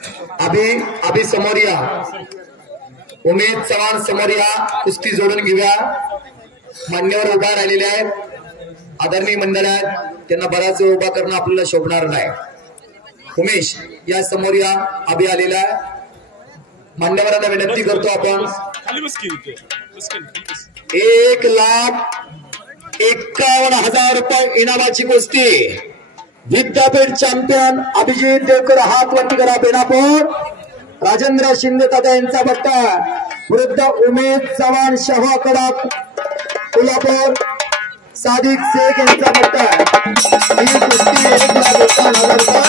अभि समोर या, उमेद चव्हाण समोर या, कुस्ती जोडून घेऊया। मान्यवर उभा राहिलेले आहेत, आदरणीय मंडळ आहेत, त्यांना बराच वेळ उभा करणं आपल्याला शोभणार नाही। उमेश या समोर या, अभि आलेला आहे। मान्यवरांना विनंती करतो आपण 1,51,000 रुपये इनामाची कुस्ती। विद्यापीठ चॅम्पियन अभिजित देवकर हात वरती करा बेनापूर। राजेंद्र शिंदे दादा यांचा बट्टा विरुद्ध उमेद चव्हाण शहाकडा कोल्हापूर सादिक शेख यांचा बट्टा। ही कुस्ती 1,51,000 रुपये।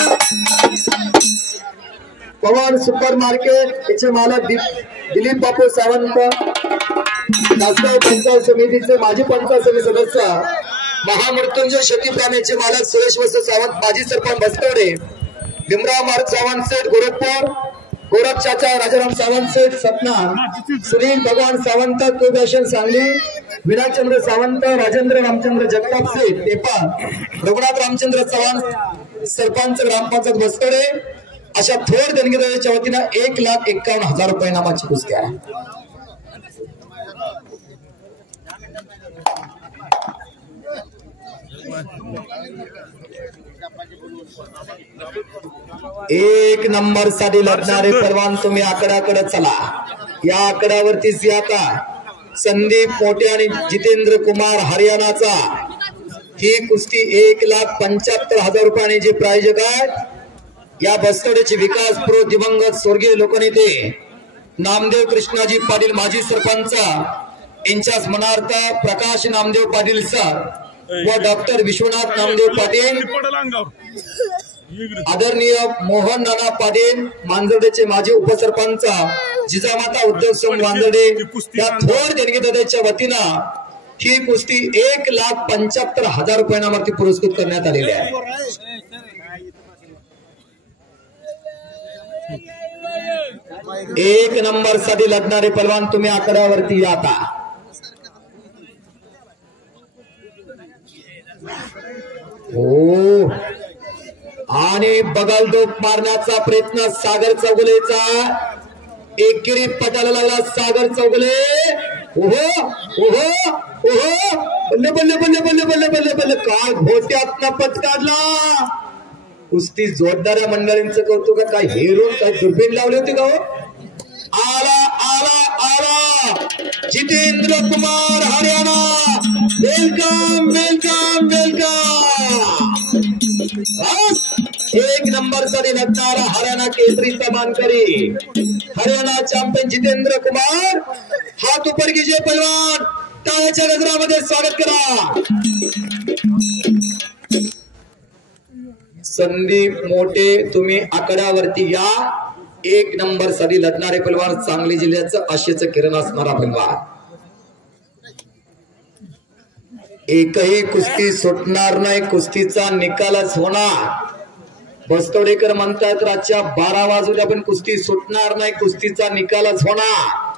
पवन सुपर मार्केट याचे मालक दिलीप बापू सावंत, तासगाव पंचायत समितीचे माजी पंचायत समिती सदस्य महामृत्युंजय शेतीप्राण्याचे मालक सुरेश वसंत सावंत, माजी सरपंच बस्तवडे, भीमराव मार्ग सावंत सेठ गोरखपूर, गोरख चाचा राजाराम सावंत सेठ सपना, सुनील भगवान सावंत कुलभूषण सांगली, विनायकचंद्र सावंत, राजेंद्र रामचंद्र जगताप सेठ नेपाळ, रघुनाथ रामचंद्र चव्हाण सरपंच ग्रामपंचायत बस्तवडे अशा थोर देणगीदाराच्या वतीनं 1,51,000 रुपये इनामाची कुस्ती आहे। एक नंबर साठी लढणारे परवान तुम्ही आकड्याकडे चला। या आकड्यावरतीच आता संदीप मोठे आणि जितेंद्र कुमार हरियाणाचा ही कुस्ती 1,75,000 रुपये जे प्रायोजक आहे या बस्तवड्याचे विकास प्रो दिवंगत स्वर्गीय लोकनेते नामदेव कृष्णाजी पाटील माजी सरपंच यांच्या स्मरणार्थ प्रकाश नामदेव पाटील सर व डॉक्टर विश्वनाथ नामदेव पाटील, आदरणीय मोहन नाना पाटील मांजर्डेचे माजी उपसरपंच, जिजामाता उद्योग संघ मांजर्डे या थोर देणगीदाराच्या वतीनं ही कुस्ती 1,75,000 रुपयांवरती पुरस्कृत करण्यात आलेली आहे। एक नंबर साठी लढणारे पलवान तुम्ही आकड्यावरती या आता। हो आणि बगलदोप मारण्याचा प्रयत्न सागर चौगुलेचा, एकेरी पटाला लागला सागर चौगुले। ओहो ओहो ओहो बल्ले बल्ले बल्ले बल्ले बल्ले बल्ले बल्ले काय घोट्यात पट काढला। कुस्ती जोडणाऱ्या मंडळींचं कौतुक, काय हेरून काय दुर्बीण लावली होती का? आला आला आला Jitendra Kumar Haryana, welcome welcome welcome. एक नंबर साठी लढणारा हरियाणा केसरीचा मानकरी हरियाणा चॅम्पियन जितेंद्र कुमार, हात ऊपर कीजिए पहलवान, टाळ्याच्या गजरामध्ये स्वागत करा। संदीप मोठे तुम्ही आकड्यावरती या। एक नंबर साठी लढणारे पहलवान सांगली जिल्ह्याचं आशेचं किरण असणारा पहलवान। एकही कुस्ती सुटणार नाही, कुस्तीचा निकालच होणार। बस्तवडेकर म्हणतात रातच्या 12 वाजूला पण कुस्ती सुटणार नाही, कुस्तीचा निकालच होणार।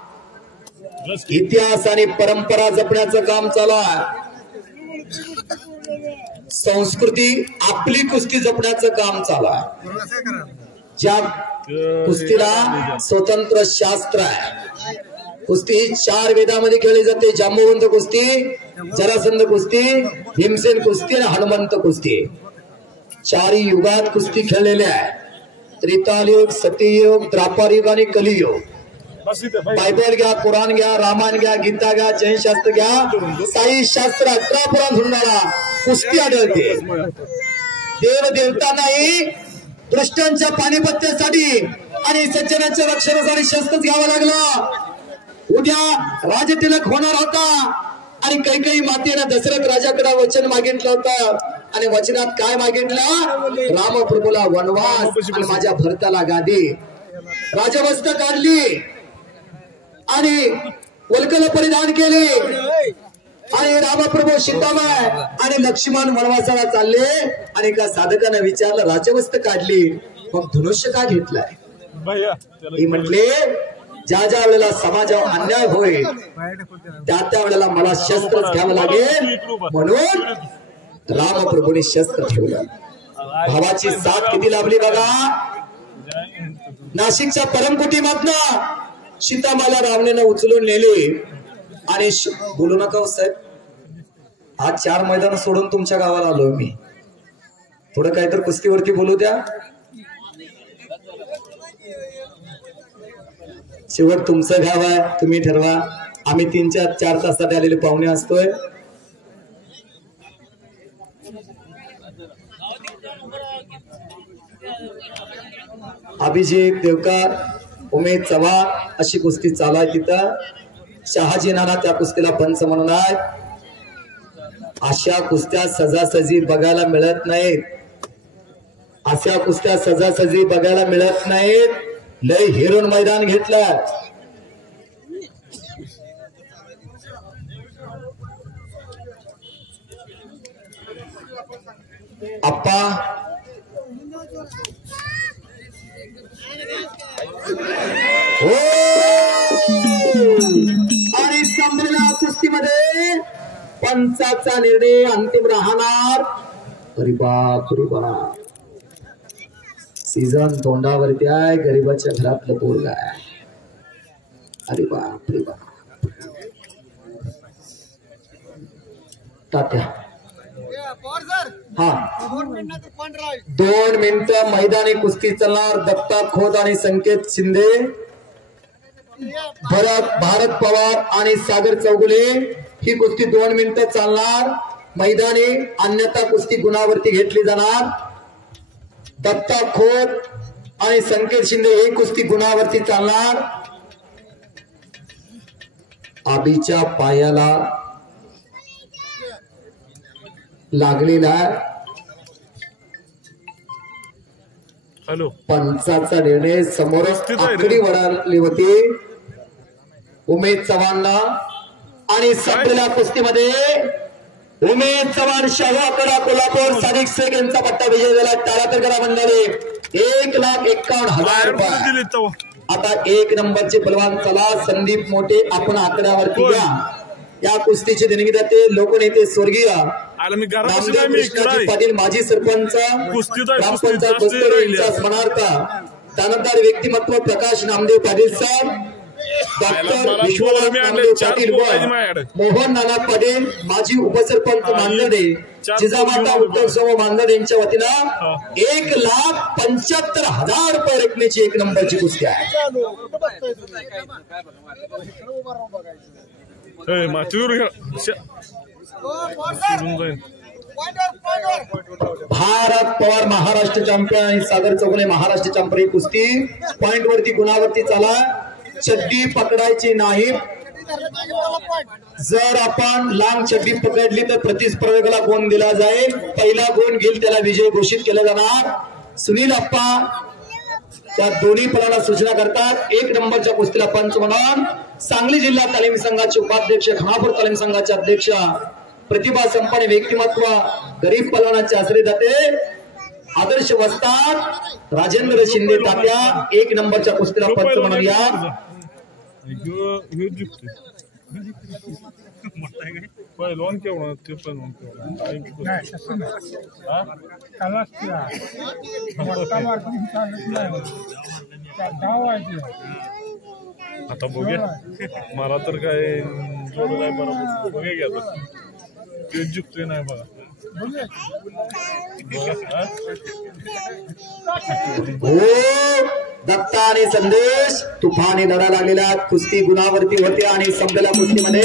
इतिहास आणि परंपरा जपण्याचं काम चालू आहे, संस्कृती आपली कुस्ती जपण्याचं काम चालू आहे। ज्या कुस्तीला स्वतंत्र शास्त्र आहे, कुस्ती 4 वेदामध्ये खेळली जाते, जांबवंत कुस्ती, जरासंध कुस्ती, भीमसेन कुस्ती आणि हनुमंत कुस्ती। 4 युगात कुस्ती खेळलेल्या आहे, त्रेतायुग, सत्ययुग, द्वापर युग आणि कलियुग। बायबल घ्या, कुराण घ्या, रामायण घ्या, गीता घ्या, जैन शास्त्र घ्या, साई शास्त्र 11 पुराण धुंडाळा कुस्ती आढळते। देव देवता नाही, दुष्टांच्या पानिपत्यासाठी आणि सज्जनांच्या रक्षणासाठी शस्त्रच घ्यावं लागलं। उद्या राजतिलक होणार होता आणि काही मातेनं दशरथ राजाकडे वचन मागितलं होतं आणि वचनात काय मागितलं? रामप्रभूला वनवास आणि माझ्या भरताला गादी। राजवस्त्र काढली आणि वल्कल परिधान केले आणि रामप्रभू सीतामाय आणि लक्ष्मण वनवासाला चालले आणि एका साधकाने विचारलं, राजवस्त्र काढली मग धनुष्य का घेतलाय? ही म्हटले, ज्या ज्या वेळेला समाजावर अन्याय होईल त्या वेळेला मला शस्त्रच घ्यावं लागेल, म्हणून रामप्रभूने शस्त्र ठेवलं। भावाची साथ किती लाभली बघा। नाशिकच्या परमकुटीमधनं सीतामाला रावणेनं उचलून नेली आणि बोलू नका हो साहेब, आज 4 मैदान सोडून तुमच्या गावाला आलोय मी. थोडं काहीतरी कुस्तीवरती बोलू द्या. शेवट तुमचं गाव आहे, तुम्ही ठरवा. आम्ही 3-4 तासासाठी आलेले पाहुणे असतोय. अभिजित देवकर, उमेद चव्हाण अशी कुस्ती चालू आहे तिथं. शहाजी नाना त्या कुस्तीला पंच म्हणून आहे. अशा कुस्त्या सजासजी बघायला मिळत नाहीत. अशा कुस्त्या सजासजी बघायला मिळत नाहीत. लय हिरून मैदान घेतलं. आप्पा हो, आणि संपलेल्या कुस्तीमध्ये पंचाचा निर्णय अंतिम राहणार. अरे बाप रे बाप, सीझन तोंडावरती आहे, गरीबाच्या घरातलं पोरग आहे. अरे बाप रे बाप. तात्या हा 2 मिनिटं मैदानी कुस्ती चालणार. दत्ता खोत आणि संकेत शिंदे, भारत पवार आणि सागर चौगुले ही कुस्ती 2 मिनिटं चालणार मैदानी. अन्यथा कुस्ती गुणावरती घेतली जाणार. दत्ता खोत आणि संकेत शिंदे ही कुस्ती गुणावरती चालणार. आबीच्या पायाला लागलेला पंचाचा निर्णय समोर आखरी वळाली होती उमेद चव्हाणला. आणि संपलेल्या कुस्तीमध्ये उमेद चव्हाण शाहू आकडा कोल्हापूर सादिक शेख यांचा पट्टा विजय झाला. टाळाकरा मंडळी 1,51,000 रुपये. आता 1 नंबरचे पलवान चला संदीप मोठे आपण आकड्यावरती घ्या. या कुस्तीचे देणगीदाते लोकनेते स्वर्गीय पाटील माजी सरपंच ग्रामपंचायत बस्तोरे यांच्या स्मरणार्थ. त्यानंतर व्यक्तिमत्व प्रकाश नामदेव पाटील सर, डॉक्टर विश्वनाथ नामदेव पाटील व मोहन नाना पाटील माजी उपसरपंच मानदडे, जिजामाता उत्सव मानदडे यांच्या वतीनं 1,75,000 रुपये रकमेची 1 नंबरची कुस्ती आहे. भारत पवार महाराष्ट्र चॅम्पियन आणि सागर चौगुले महाराष्ट्र चॅम्पियन कुस्ती पॉइंट वरती गुणावरती चाला. चड्डी पकडायची नाही. जर आपण लांब चड्डी पकडली तर प्रतिस्पर्धकाला गुण दिला जाईल. पहिला गुण घेईल त्याला विजय घोषित केला जाणार. सुनील अप्पा त्या दोन्ही पलाला सूचना करतात. 1 नंबरच्या कुस्तीला पंच म्हणून सांगली जिल्हा तालीम संघाचे उपाध्यक्ष, खानापूर तालीम संघाचे अध्यक्ष, प्रतिभा संपन्न व्यक्तिमत्व, गरीब पलवानाचे आश्रय दाते, आदर्श वस्ताद राजेंद्र शिंदे तात्या 1 नंबरच्या कुस्तीला पंच म्हणून या. लोन केवढं ते पण आता बघूया. मला तर काय नाही बरोबर. बघूया घ्या ते जिंकतोय नाही बघा. दत्ता आणि संदेश तुफानी लढा लागलेल्या कुस्ती गुणावरती होते. आणि संपलेल्या कुस्तीमध्ये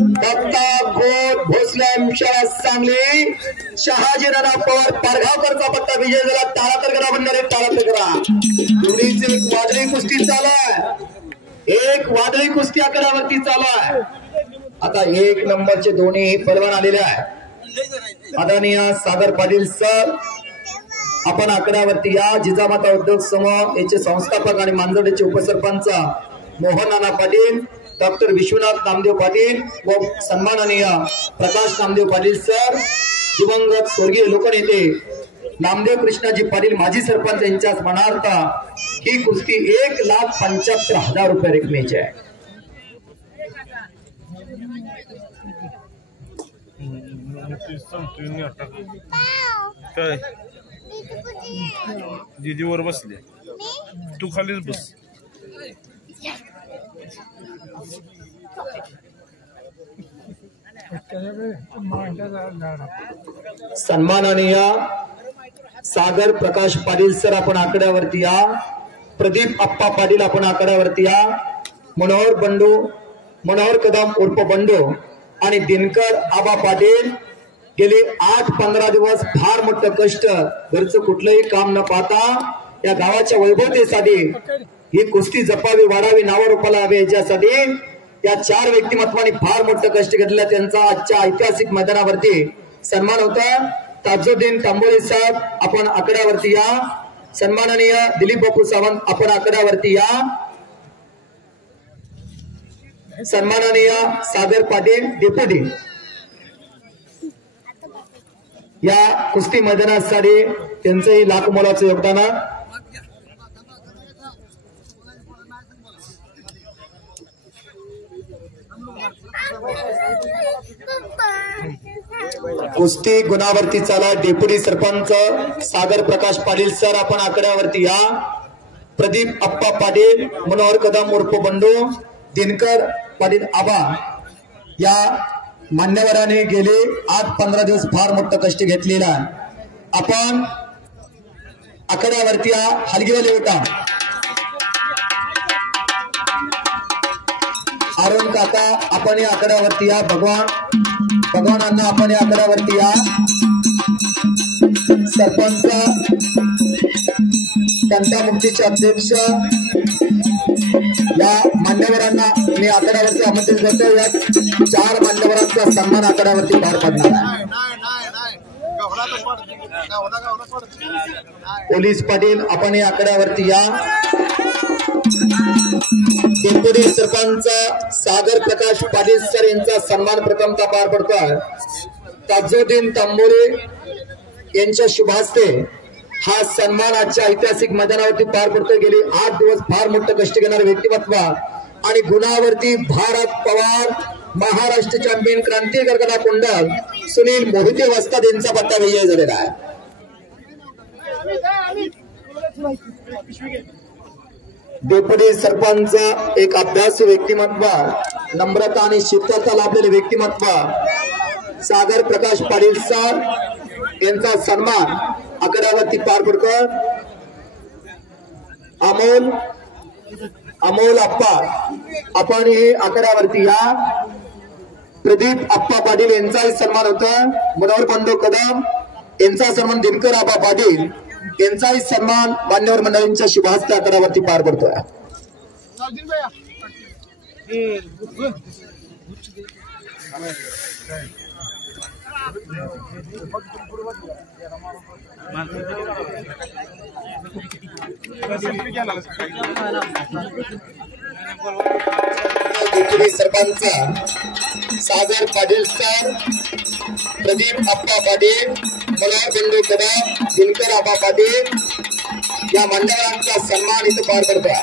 दत्ता खोत भोसले सांगली, शहाजी नाना पवार पारगावकरचा पट्टा विजय झाला. टाळा तर करा म्हणणारे, टाळा तर करा. दोन्हीची एक वादळी कुस्ती चालू आहे. एक वादळी कुस्ती आकड्यावरती चालू आहे. आता 1 नंबरचे दोन्ही पलवान आलेले आहे. आदरणीय सागर पाटील सर आपण आकड्यावरती या. जिजामाता उद्योग समूह याचे संस्थापक आणि मांजर्डेचे उपसरपंच मोहन नाना पाटील, डॉक्टर विश्वनाथ नामदेव पाटील व सन्माननीय प्रकाश नामदेव पाटील सर, दिवंगत स्वर्गीय लोकनेते नामदेव कृष्णाजी पाटील माजी सरपंच यांच्या स्मरणार्थ ही कुस्ती 1,75,000 रुपये रकमेची आहे. काय जीजीवर बसले. तू खालीच बस. सन्माननीय सागर प्रकाश पाटील सर आपण आकड्यावरती या. प्रदीप अप्पा पाटील आपण आकड्यावरती या. मनोहर कदम उर्फ बंडू आणि दिनकर आबा पाटील गेली 8-15 दिवस फार मोठं कष्ट, घरचं कुठलंही काम न पाहता या गावाच्या वैभवतेसाठी ही कुस्ती जपावी, वाढावी, नावारूपाला हवे याच्यासाठी या 4 व्यक्तिमत्वांनी फार मोठं कष्ट घेतलं. त्यांचा आजच्या ऐतिहासिक मैदानावरती सन्मान होता. ताजुद्दीन तांबोळी साहेब आपण आकड्यावरती या. सन्माननीय दिलीप बापू सावंत आपण आकड्यावरती या. सन्माननीय सागर पाटील डेप्युटी या कुस्ती मैदानासाठी त्यांचंही लाख मोलाचं योगदान. कुस्ती गुणावरती चाला. डेप्युटी सरपंच सागर प्रकाश पाटील सर आपण आकड्यावरती या. प्रदीप अप्पा पाटील, मनोहर कदम उर्फ बंडू, दिनकर पाटील आबा या मान्यवरांनी गेले 8-15 दिवस फार मोठं कष्ट घेतलेला आहे. आपण आकड्यावरती या. हलगीवाले होता अरुण काका आपण या आकड्यावरती या. भगवानांना आपण या आकड्यावरती या. सरपंच जनता मुक्तीचे अध्यक्ष या मान्यवरांना मी आकड्यावरती आमंत्रित करतो. या 4 मान्यवरांचा सन्मान आकड्यावरती पार पडणार आहे. पोलीस पाटील आपण या आकड्यावरती या. डेप्युटी सरपंच सागर प्रकाश पाटील सर यांचा सन्मान प्रथमता पार पडतोय. ताजुद्दीन तांबोळे यांच्या शुभ हस्ते हा सन्मान आजच्या ऐतिहासिक मैदानावरती पार पडतोय. गेली 8 दिवस फार मोठं कष्ट घेणारे व्यक्तिमत्व आणि गुणावरती भारत पवार, महाराष्ट्र चॅम्पियन, क्रांतिकारक गदा कुंडल सुनील मोहिते वस्ताद यांचा पत्ता विजय झालेला आहे. डेप्युटी सरपंच एक अभ्यासू व्यक्तिमत्व, नम्रता आणि शीतलता लाभलेले व्यक्तिमत्व सागर प्रकाश पाटील सर यांचा सन्मान आकड्यावरती पार पडतो. अमोल अप्पा आपण हे आकड्यावरती या. प्रदीप अप्पा पाटील यांचाही सन्मान होता. मनोहर बंडू कदम यांचा सन्मान, दिनकर आबा पाटील यांचाही सन्मान मान्यवर मंडळींच्या शुभ हस्ते आकड्यावरती पार पडतोय. सरपंच सागर पाटील सर, प्रदीप अप्पा पाटील, मनोहर बंडू कदम, दिनकर आबा पाटील या मान्यवरांचा सन्मान इथं पार पडतोय.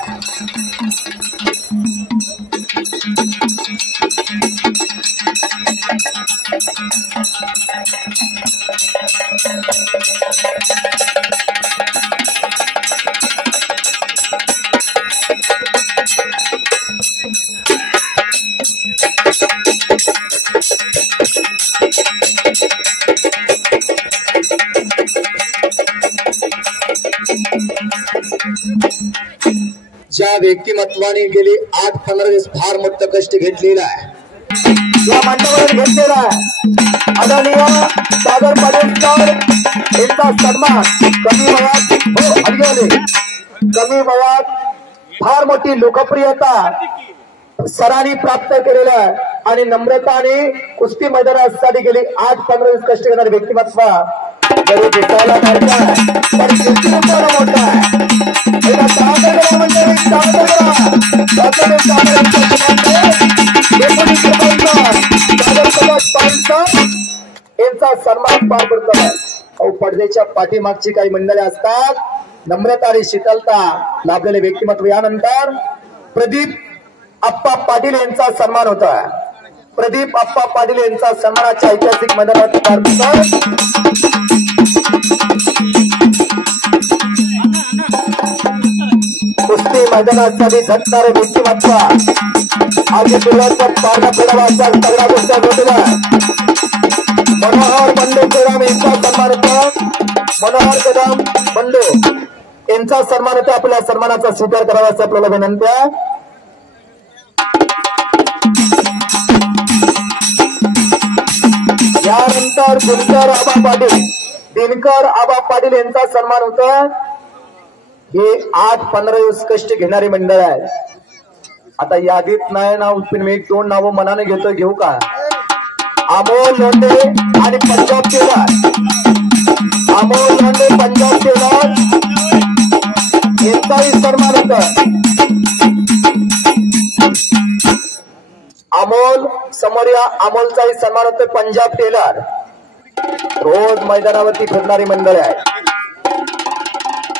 ज्या व्यक्तिमत्वाने गेली 8-15 दिवस फार मोठं कष्ट घेतलेलं आहे, या मान्यवरांनी घेतलेला आहे. आदरणीय सागर पाटील सर यांचा सन्मान कमी वयात फार मोठी लोकप्रियता सरांनी प्राप्त केलेला आहे आणि नम्रताने कुस्ती मैदानासाठी गेली 8-15 दिवस कष्ट करणारे व्यक्तिमत्व जरी दिसायला मोठा आहे. यांचा सन्मान पार पडतो. पडद्याच्या पाठीमागची काही मंडळे असतात, नम्रता आणि शीतलता लाभलेले व्यक्तिमत्व. यानंतर प्रदीप अप्पा पाटील यांचा सन्मान होता. प्रदीप अप्पा पाटील यांचा सन्मानाच्या ऐतिहासिक मैदानात पार पडतो. मैदानासाठी झटणारे व्यक्तिमत्व आधी डोळ्याचा पारणा फेडावाचा सगळ्या गोष्टी घडल्या मनोहर बंडू कदम यांचा सन्मान होता मनोहर कदम बंडू यांचा सन्मान होता आपल्या सन्मानाचा स्वीकार करावा आपल्याला विनंती आहे यानंतर दिनकर आबा पाटील यांचा सन्मान होता हे 8-15 दिवस कष्ट घेणारी मंडळ आहे आता यादीत नाही नाव मी 2 नावं मनाने घेतो घेऊ का अमोल लोंढे आणि पंजाब टेलर अमोल लोंढे पंजाब टेलर यांचाही सन्मान होता अमोल समोर या अमोलचाही सन्मान होतो पंजाब टेलर रोज मैदानावरती फिरणारी मंडळ आहे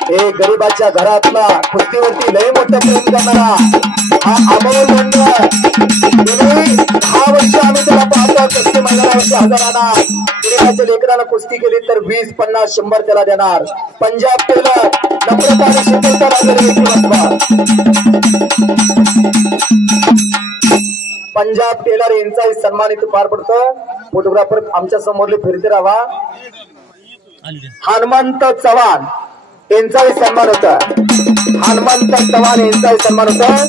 हे गरीबाच्या घरातला कुस्तीवरती लय मोठं प्रेम करणारा हा अमोल लोंढे 10 वर्ष आम्ही त्याला पाहतो कुस्ती मैदानावरती हजर राहणार गरीबाच्या लेकराला कुस्ती केली तर 20, 50, 100 त्याला देणार पंजाब टेलर नम्रता आणि शीतलता लागलेले व्यक्तिमत्व पंजाब टेलर यांचाही सन्मान इथे पार पडतो फोटोग्राफर आमच्या समोरले फिरते राहा हनुमंत चव्हाण यांचाही सन्मान होता हनुमंत चव्हाण यांचाही सन्मान होता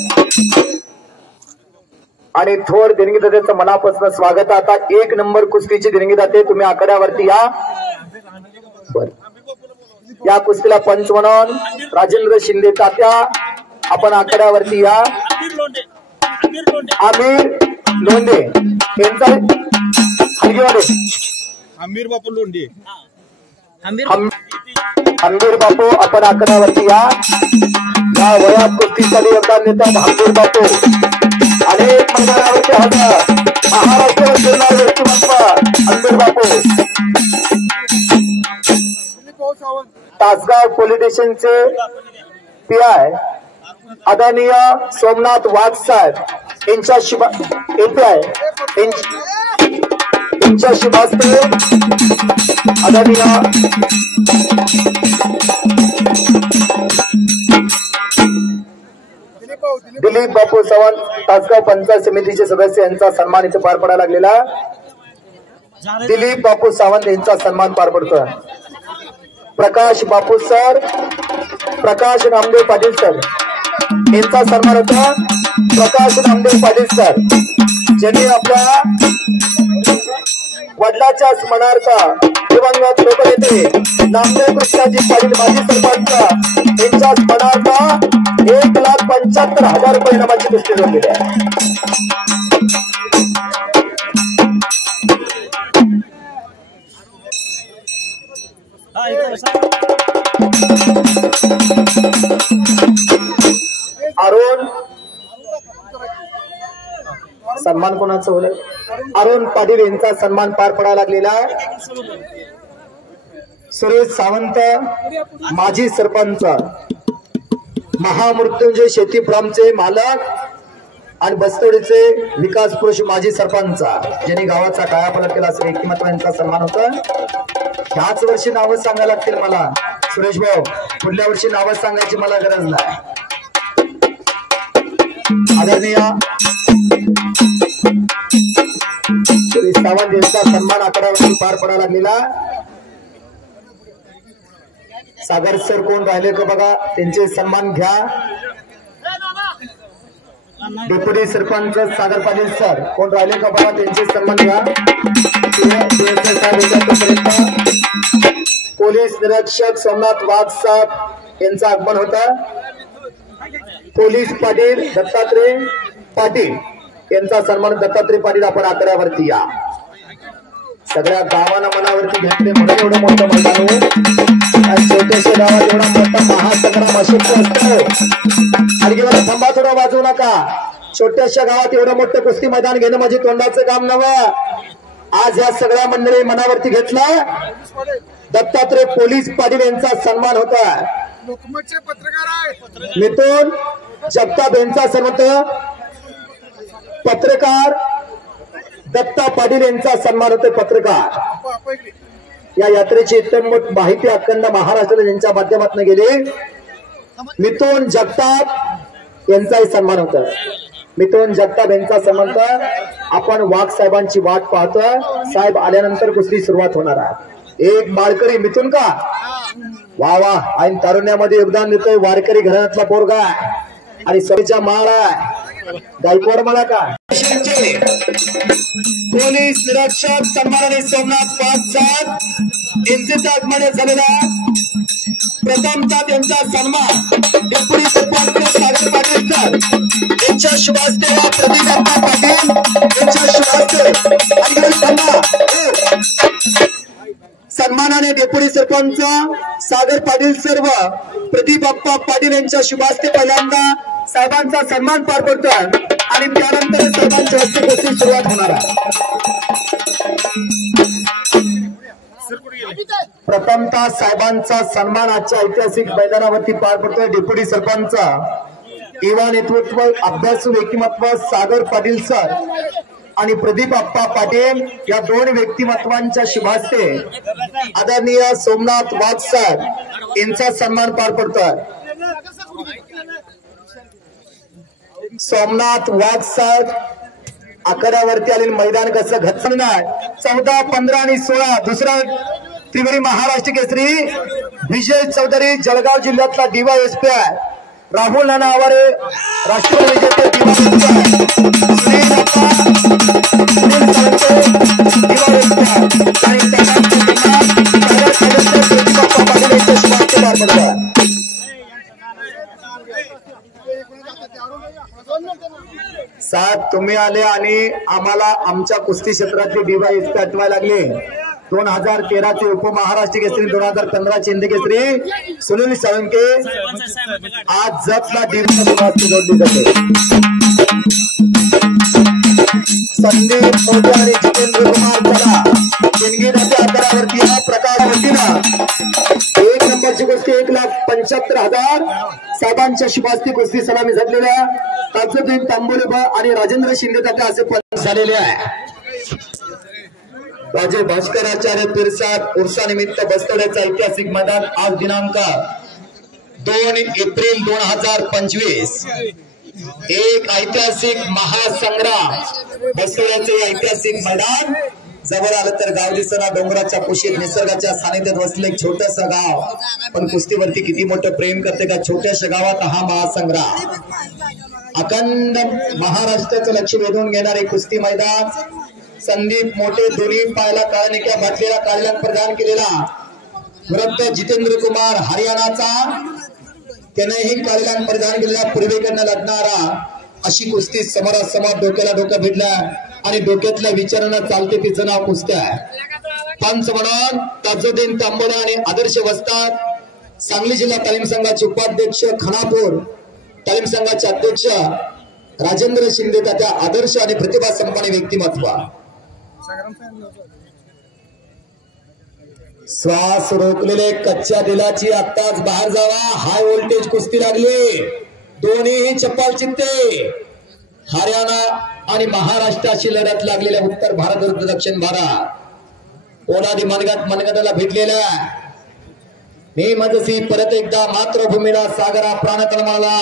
आणि थोर देणगीदात्याचं मनापासून स्वागत आता 1 नंबर कुस्तीची देणगीदाते तुम्ही आकड्यावरती या या कुस्तीला पंच म्हणून राजेंद्र शिंदे तात्या आपण आकड्यावरती या आमिर लोंढे यांचा आमिर बापू लोंढे आमिर बापू आपण आकड्यावरती या वयात कुस्तीसाठी योगदान देतात आमिर बापू अनेक मैदानावरती हजर महाराष्ट्र जिल्हा व्यक्तिमत्व आमिर बापू तासगाव पोलीस स्टेशनचे PI आदरणीय सोमनाथ वाघ साहेब यांच्या शुभास्ते आदरणीय दिलीप बापू चव्हाण तासगाव पंचायत समितीचे सदस्य यांचा सन्मान इथे पार पडायला लागलेला दिलीप बापू सावंत यांचा सन्मान पार पडतो प्रकाश बापू सर प्रकाश नामदेव पाटील सर यांचा सन्मान होता प्रकाश नामदेव पाटील सर ज्यांनी आपल्या वडिलाच्या स्मरणार्थ दिवंगत लोकनेते नामदेव कृष्णाजी पाटील माजी सरपंच यांच्या स्मरणार्थ 1,75,000 रुपये इनामाची कुस्ती जोडलेली आहे अरुण सन्मान कोणाचं होईल अरुण पाटील यांचा सन्मान पार पडायला लागलेला सुरेश सावंत माजी सरपंच महामृत्युंजय शेती फार्मचे मालक आणि बस्तोडीचे विकास पुरुष माजी सरपंच ज्यांनी गावाचा कायापालट केला असं व्यक्तिमत्व यांचा सन्मान होता ह्याच वर्षी नावं सांगायला लागतील मला सुरेश भाऊ पुढल्या वर्षी नावं सांगायची मला गरज नाही आदरणीय सुरेश सावंत यांचा सन्मान आकड्यावरती पार पडायला लागलेला सागर सर कोण राहिले का बघा त्यांचे सन्मान घ्या डेप्युटी सरपंच सागर पाटील सर कोण राहिले का बघा त्यांचे सन्मान घ्या पोलीस निरीक्षक सोमनाथ वाघ साहेब यांचं आगमन होता पोलीस पाटील दत्तात्रय पाटील यांचा सन्मान दत्तात्रय पाटील आपण आकड्यावरती या सगळ्या गावाला मनावरती घेतले म्हणून एवढं मोठं मैदान छोट्याशा गावात एवढा मोठा महासंग्राम अशक्य असतो आणि मला थांबा थोडा वाजवू नका छोट्याशा गावात एवढं मोठं कुस्ती मैदान घेणं म्हणजे तोंडाचं काम नव्हतं आज या सगळ्या मंडळी मनावरती घेतला दत्तात्रय पोलीस पाटील यांचा सन्मान होता लोकमतचे पत्रकार आहे मिथुन जगताप यांचा सन्मान पत्रकार दत्ता पाटील यांचा सन्मान होतोय पत्रकार या यात्रेची उत्तम माहिती अखंड महाराष्ट्राला ज्यांच्या माध्यमातून गेली मिथुन जगताप यांचाही सन्मान होता. मिथुन जगताप यांचा सन्मान होता. आपण वाघ साहेबांची वाट पाहतोय. साहेब आल्यानंतर कुस्ती सुरुवात होणार आहे. एक माळकरी मिथुन का वा वा आणि तारुण्यामध्ये योगदान देतोय. वारकरी घराण्यातला पोरगा आणि सभेच्या माळा गायकवाड मला का पोलीस निरीक्षक सन्मानाने सोमनाथ पाच यांचे आगमन झालेला. प्रथमतः त्यांचा सन्मान डेप्युटी सरपंच सागर पाटील सर यांच्या शुभ हस्ते प्रदीप अप्पा पाटील यांच्या शुभ हस्ते सन्मानाने डेप्युटी सरपंच सागर पाटील सर्व प्रदीप अप्पा पाटील यांच्या शुभ हस्ते पहिल्यांदा साहेबांचा सन्मान पार पडतोय आणि त्यानंतर साहेबांच्या हस्ते कुस्ती सुरुवात होणार आहे. प्रथमतः साहेबांचा सन्मान आजच्या ऐतिहासिक मैदानावरती पार पडतोय. डेप्युटी सरपंच युवा नेतृत्व अभ्यासू व्यक्तिमत्व सागर पाटील सर आणि प्रदीप अप्पा पाटील या दोन व्यक्तिमत्वांच्या शुभ हस्ते आदरणीय सोमनाथ वाघ सर यांचा सन्मान पार पडतोय. सोमनाथ वाघ सर आखाड्यावरती आलेले मैदान कसं घटना 14, 15 आणि 16 दुसरा त्रिवेणी महाराष्ट्र केसरी विजय चौधरी जळगाव जिल्ह्यातला DYSP आहे. राहुल नाना आवारे राष्ट्रीय विजेते साहेब तुम्ही आले आणि आम्हाला आमच्या कुस्ती क्षेत्रातले DYSP आठवायला लागले. 2013 चे उपमहाराष्ट्र केसरी, 2015 चे हिंद केसरी सुनील साळुंके आज जतला DYSP जोडली जाते. संदीप मोठे आणि जितेंद्र कुमार चला चिंगीराच्या आकारावरती हा प्रकार वतीनं 1 नंबरची कुस्ती 1,75,000 साहेबांच्या शुभास्ती कुस्ती सलामी झालेल्या ताजुद्दीन तांबोले आणि राजेंद्र शिंदे तात्या असे पण झालेले आहे. राजे भास्कराचार्य पीरसाहेब उर्सानिमित्त बसवण्याचा ऐतिहासिक मैदान आज दिनांक 2 एप्रिल 2025 एक ऐतिहासिक महासंग्राम बसवण्याचे ऐतिहासिक मैदान. जवळ आलं तर गाव दिसना डोंगराच्या कुशीत निसर्गाच्या सानिध्यात बसले एक छोटस गाव पण कुस्तीवरती किती मोठं प्रेम करते का छोट्याशा गावात हा महासंग्राम. अखंड महाराष्ट्राचं लक्ष वेधून घेणारे कुस्ती मैदान. संदीप मोठे दोन्ही पायाला काळनिक्या घातलेला काळ्या प्रदान केलेला वृद्ध जितेंद्र कुमार हरियाणाचा त्यानेही काळ्या प्रदान केलेला पूर्वेकडनं लढणारा अशी कुस्ती समोरासमोर डोक्याला डोकं भिडला आणि डोक्यातल्या विचारांना चालते तिचं नाव कुस्त्या. पंच म्हणून ताजुद्दीन तांबोले आणि आदर्श वस्ताद सांगली जिल्हा तालीम संघाचे उपाध्यक्ष खानापूर तालीम संघाचे अध्यक्ष राजेंद्र शिंदे तात्या आदर्श आणि प्रतिभा संपन्न व्यक्तिमत्व. श्वास रोखलेले कच्च्या दिलाची आत्ताच बाहेर जावा. हाय व्होल्टेज कुस्ती लागली. दोन्हीही चप्पल चित्ते. हरियाणा आणि महाराष्ट्राची लढत लागलेल्या उत्तर भारत विरुद्ध दक्षिण भारत ओलादी मनगटाला भेटलेल्या मी माझी परत एकदा मातृभूमीला सागरा प्राणतळमाला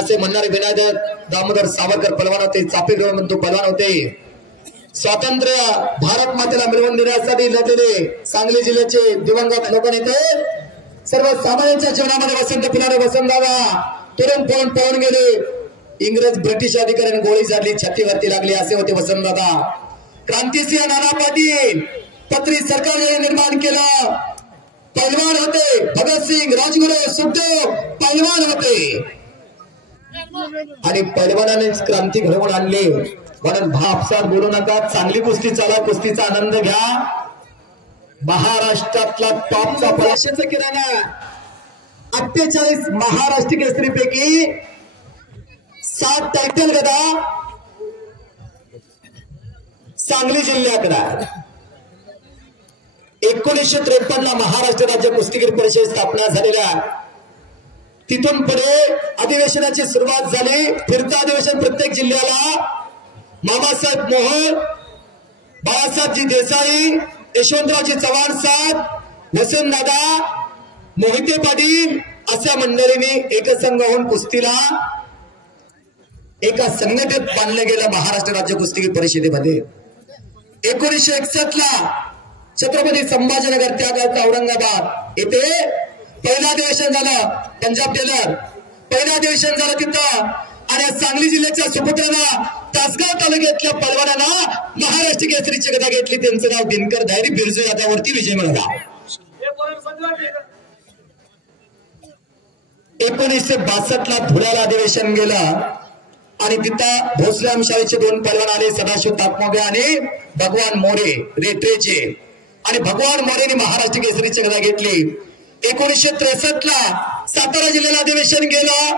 असे म्हणणारे विनायक दामोदर सावरकर पलवान होते. चापेकर म्हणतो पलवान होते. स्वातंत्र्य भारत मातेला मिळवून देण्यासाठी लढलेले सांगली जिल्ह्याचे दिवंगत लोकनेते सर्वसामान्यांच्या जीवनामध्ये वसंत फुलारे वसंतदादा तरुण पळून गेले. इंग्रज ब्रिटिश अधिकाऱ्यांनी गोळी झाडली छातीवरती लागली असे होते वसंतदादा. क्रांतिसिंह नाना पाटील पत्री सरकारने निर्माण केलं. पैलवान होते. भगतसिंग राजगुरू सुखदेव पैलवान होते आणि पैलवानानेच क्रांती घडवून आणली. म्हणून भापसात बोलू नका. चांगली कुस्ती चाला. कुस्तीचा आनंद घ्या. महाराष्ट्रातला टॉपचा पराशेचा किराणा 48 महाराष्ट्र केसरी पैकी 7 टायटल गदा सांगली जिल्ह्याकडे. 1953 ला महाराष्ट्र राज्य कुस्तीगीर परिषद स्थापना झालेल्या तिथून पुढे अधिवेशनाची सुरुवात झाली. फिरतं अधिवेशन प्रत्येक जिल्ह्याला मामासाहेब मोहोळ बाळासाहेबजी देसाई यशवंतरावजी चव्हाण साहेब वसंतदादा मोहिते पाटील अशा मंडळींनी एकसंघ होऊन कुस्तीला एका संघटित बांधलं गेलं महाराष्ट्र राज्य कुस्ती परिषदेमध्ये 1961 ला छत्रपती संभाजीनगर त्या गावचा औरंगाबाद येथे पहिलं अधिवेशन झालं. पंजाब टेलर पहिलं अधिवेशन झालं तिथं. आणि सांगली जिल्ह्याच्या सुपुत्रांना तासगाव तालुक्यातल्या पलवानांना महाराष्ट्र केसरीची गदा घेतली. त्यांचं नाव दिनकर धायरी बिरजू यादावरती विजय मिळवला. 1962 ला धुळ्याला अधिवेशन गेलं आणि तिथं भोसले शाळेचे 2 पलवान आले, सदाशिव ताकमोगे आणि भगवान मोरे रेट्रेचे. आणि भगवान मोरेने महाराष्ट्र केसरीची गदा घेतली. 1963 ला सातारा जिल्ह्याला अधिवेशन गेलं.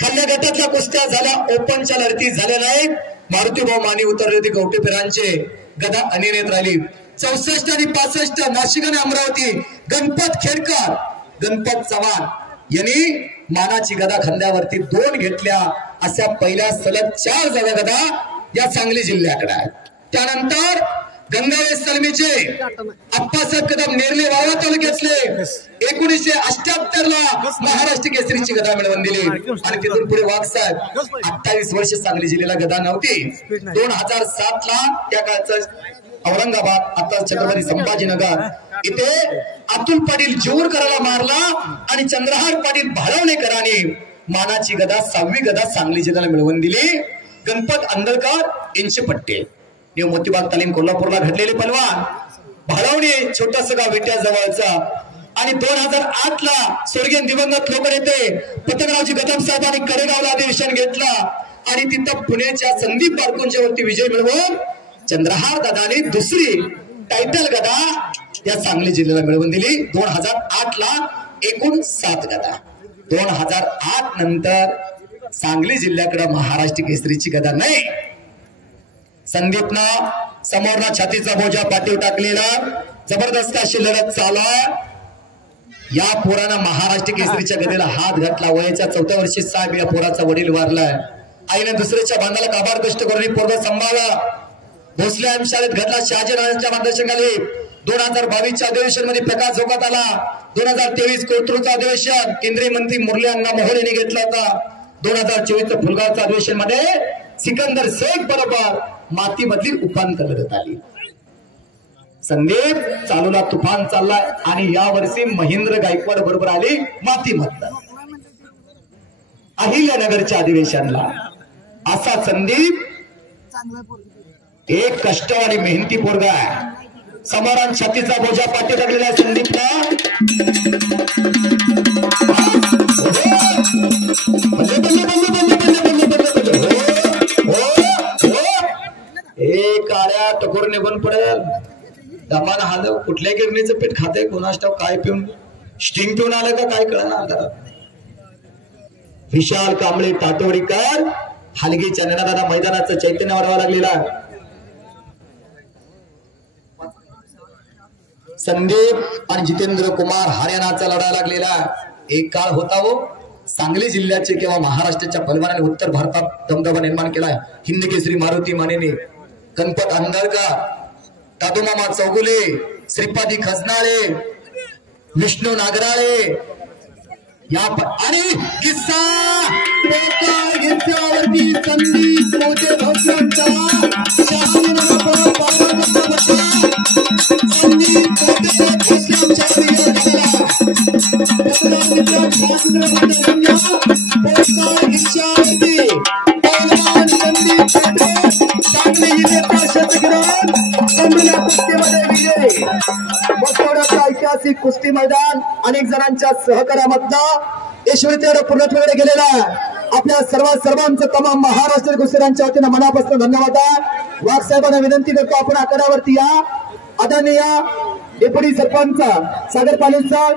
खाल्ल्या गटातल्या कुस्त्या झाल्या, ओपनच्या लढती झाल्या नाहीत. मारुतीभाऊ माने उतरले होते कवटेपेरांचे, गदा अनिर्णित राहिली. 64 आणि 65 नाशिक आणि अमरावती गणपत खेडकर गणपत चव्हाण यांनी मानाची गदा खांद्यावरती 2 घेतल्या. अशा पहिल्या सलग 4 गदा या सांगली जिल्ह्याकडे आहेत. त्यानंतर गंगावे सलमीचे अप्पासाहेब कदम नेरले वाळवा तालुक्यातले 1978 ला महाराष्ट्र केसरीची गदा मिळवून दिली. आणि तिथून पुढे वाघसाहेब 28 वर्ष सांगली जिल्ह्याला गदा नव्हती. 2007 ला त्या काळचं औरंगाबाद आता छत्रपती संभाजीनगर इथे अतुल पाटील जेऊरकराला मारला आणि चंद्रहार पाटील भाळवणेकरांनी मानाची गदा 6वी गदा सांगली जिल्ह्याला मिळवून दिली. गणपत अंधळकर यांचे पट्टे मोतीबाग तालीम कोल्हापूरला घडलेले पलवान भाळवणे छोटस गाव विट्या जवळचा. आणि 2008 ला स्वर्गीय दिवंगत लोकनेते पतंगरावजी गदम साहेबांनी कडेगावला अधिवेशन घेतला आणि तिथं पुण्याच्या संदीप बारकुंच्या वरती विजय मिळवून चंद्रहार दादाने 2री टायटल गदा या सांगली जिल्ह्याला मिळवून दिली. 2008 ला एकूण 7 गदा. 2008 नंतर सांगली जिल्ह्याकडे महाराष्ट्र केसरीची गदा नाही. संदीपनं समोरना छातीचा बोजा पाठीवर टाकलेला जबरदस्त अशी लढत चालू आहे. या पोरानं महाराष्ट्र केसरीच्या गदेला हात घातला. वयाच्या 4व्या वर्षी साहेब या पोराचा वडील वारलाय. आईने दुसऱ्याच्या बांधाला काबाड कष्ट करून पोरगा सांभाळला. भोसले शाळेत घडला. शहाजीराजांच्या मार्गदर्शनाखाली 2022च्या अधिवेशन मध्ये प्रकाश झोकात आला. 2023 कोथरूडचं अधिवेशन केंद्रीय मंत्री मुरली अण्णा मोहोळ यांनी घेतला होता. 2024 फुलगावच्या अधिवेशन मध्ये सिकंदर शेख बरोबर मातीमधली उपांत्य लढत आली. संदीप चालूला तुफान चाललाय आणि या वर्षी महेंद्र गायकवाड बरोबर आली मातीमधलं अहिल्यानगरच्या अधिवेशनला. असा संदीप एक कष्ट आणि मेहनती पोरगा आहे. समोरान छातीचा बोजा पाठी टाकलेला संदीपला काळ्या टकोर निघून पडेल. दमान हाल कुठल्या गिरणीचं पीठ खाते कोणास ठाऊक, काय पिऊन स्टिंग पिऊन आलं का काय कळणार. विशाल कांबळे टाटोरीकर हलगी चंदनादादा मैदानाचं चैतन्य वाढवा लागलेला. संदीप आणि जितेंद्र कुमार हरियाणाचा लढा लागलेला. एक काळ होता हो सांगली जिल्ह्याचे किंवा महाराष्ट्राच्या पलवानाने उत्तर भारतात दमदमा निर्माण केलाय. हिंद केसरी मारुती मानेने, गणपत अंधळकर, दादूमामा चौगुले, श्रीपादी खजनाळे, विष्णू नागराळे या आणि किस्सा घेतल्यावरती संदीप मोठे भोसलेंचा ऐतिहासिक कुस्ती मैदान अनेक जणांच्या सहकार्यामधनं यशस्वीतेवर पूर्णत्वाकडे गेलेला आपल्या सर्वांचं तमाम महाराष्ट्र कुस्तीरांच्या वतीनं मनापासून धन्यवाद. वाघ साहेबांना विनंती करतो आपण आखाड्यावरती या. आदरणीय डेप्युटी सरपंच सागर पाटीलचा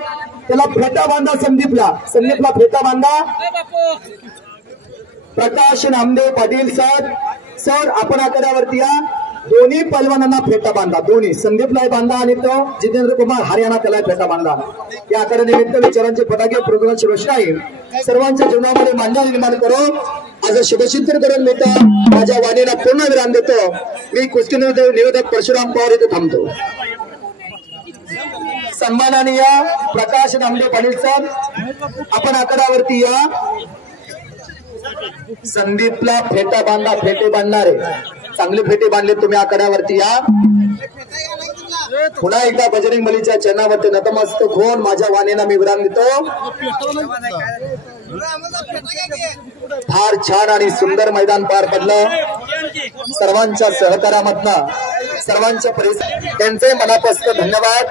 त्याला फेटा बांधा. संदीपला फेटा बांधा. प्रकाश नामदेव पाटील सर आपण आखाड्यावरती या. दोन्ही पैलवानांना फेटा बांधा. दोन्ही संदीपला बांधा आणि तो जितेंद्र कुमार हरियाणा त्याला फेटा बांधा. या आखाड्यानिमित्त विचारांचे पताके प्रोग्रामची रोषणाई सर्वांच्या जीवनामध्ये मांडा निर्माण करो आज शुभचिंतन करून मी तर माझ्या वाणीला पूर्ण विराम देतो. मी कुस्ती निवेदक परशुराम पवार इथे थांबतो. सन्माननीय प्रकाश नामदेव पाटील साहेब आपण आखाड्यावरती या. संदीपला फेटा बांधा, फेटे बांधणारे चांगली फेटे बांधले तुम्ही आकड्यावरती या. पुन्हा एकदा बजरंग बलीच्या चरणावरती नतमस्तक होऊन माझ्या वाणीला मी विराम देतो. फार छान आणि सुंदर मैदान पार पडलं. सर्वांच्या सहकार्यामधनं सर्वांच्या त्यांचे मनापासून धन्यवाद.